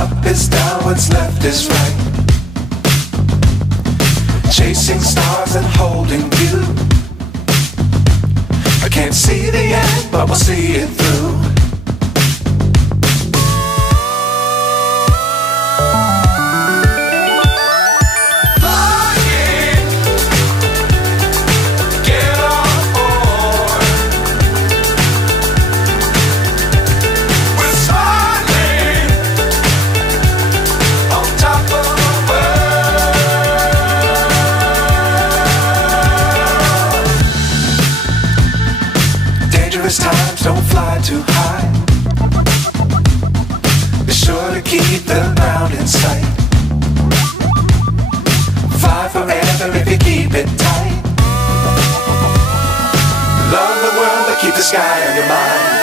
Up is down, what's left is right. Chasing stars and holding you. I can't see the end, but we'll see it through. Times don't fly too high. Be sure to keep the ground in sight. Fly forever if you keep it tight. Love the world but keep the sky on your mind.